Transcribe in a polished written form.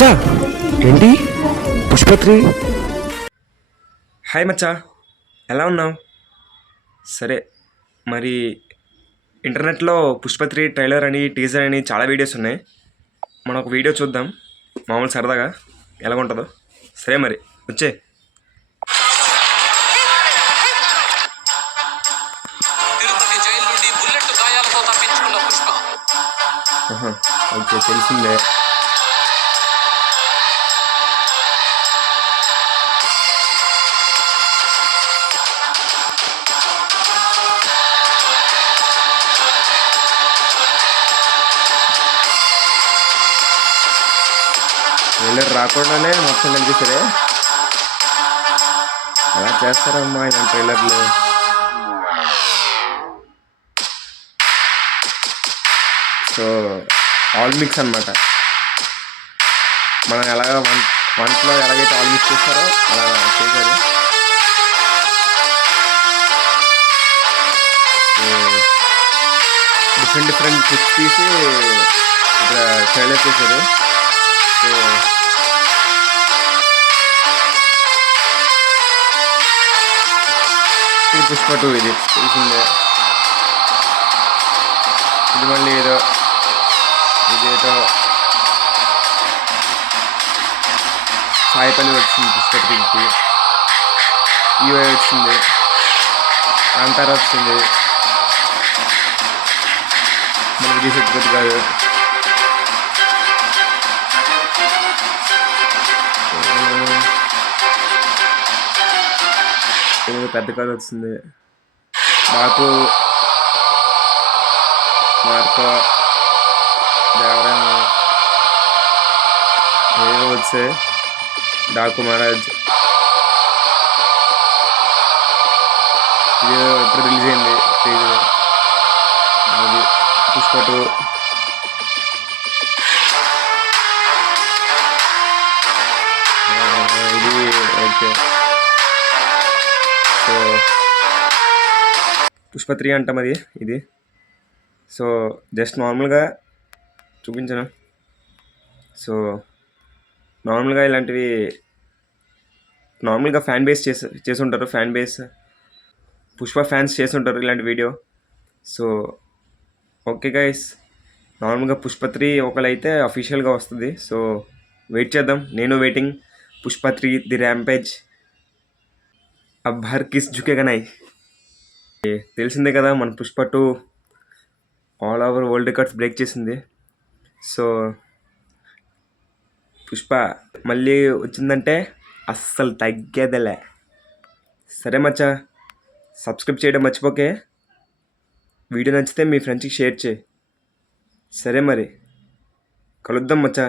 మచ్చా ఏంటి పుష్పత్రి? హాయ్ మచ్చా, ఎలా ఉన్నావు? సరే, మరి ఇంటర్నెట్లో పుష్పత్రి ట్రైలర్ అని టీజర్ అని చాలా వీడియోస్ ఉన్నాయి. మనం ఒక వీడియో చూద్దాం మామూలు సరదాగా ఎలా ఉంటుందో. సరే మరి వచ్చే. తిరుపతి జైలు నుండి బుల్లెట్ గాయాలతో తప్పించుకున్న పుష్ప. ఓకే, తెలిసిందే. ట్రైలర్ రాకుండానే మొత్తం కనిపిస్తారే, అలా చేస్తారమ్మా ఇలా ట్రైలర్లు. సో ఆల్ మిక్స్ అనమాట. మనం ఎలాగ వంటలో ఎలాగైతే ఆల్ మిక్స్ చేస్తారో అలా చేశారు. డిఫరెంట్ క్లిప్స్ తీసి ఇక్కడ ట్రైలర్ చేశారు. సో ఇది పుష్ప 2, ఇది తెలిసిందే. ఇది మళ్ళీ ఇదేదో సాయిపల్లి వచ్చింది పుష్ప 3కి, యూఐ వచ్చింది, అంతారా వచ్చింది, మన విజయ్ సేతుపతి గారు. పెద్ద కారు వచ్చింది, మార్కో దేవరాయణ ఏవో వచ్చాయి. డాకు మహారాజ్ ఇది ఎప్పుడు రిలీజ్ అయింది టీజర్. అది పుష్ప 2. ఇది ఓకే. సో పుష్ప 3 అంటాం అది ఇది. సో జస్ట్ నార్మల్గా చూపించాను. సో నార్మల్గా ఇలాంటివి నార్మల్గా ఫ్యాన్ బేస్ చేసి ఉంటారు, ఫ్యాన్ బేస్ పుష్ప ఫ్యాన్స్ చేసి ఉంటారు ఇలాంటి వీడియో. సో ఓకే గైస్, నార్మల్గా పుష్ప 3 ఒకలైతే అఫీషియల్గా వస్తుంది. సో వెయిట్ చేద్దాం, నేను వెయిటింగ్. పుష్ప 3 ది ర్యాంపేజ్, అబ్ హర్ కిస్ జుకేగా నై. తెలిసిందే కదా, మన Pushpa 2 all over world records break చేసింది. సో పుష్ప మళ్ళీ వచ్చిందంటే అస్సలు తగ్గేదేలే. సరే మచ్చా, సబ్స్క్రైబ్ చేయడం మర్చిపోకే. వీడియో నచ్చితే మీ ఫ్రెండ్స్కి షేర్ చేయి. సరే మరి కలుద్దాం మచ్చా.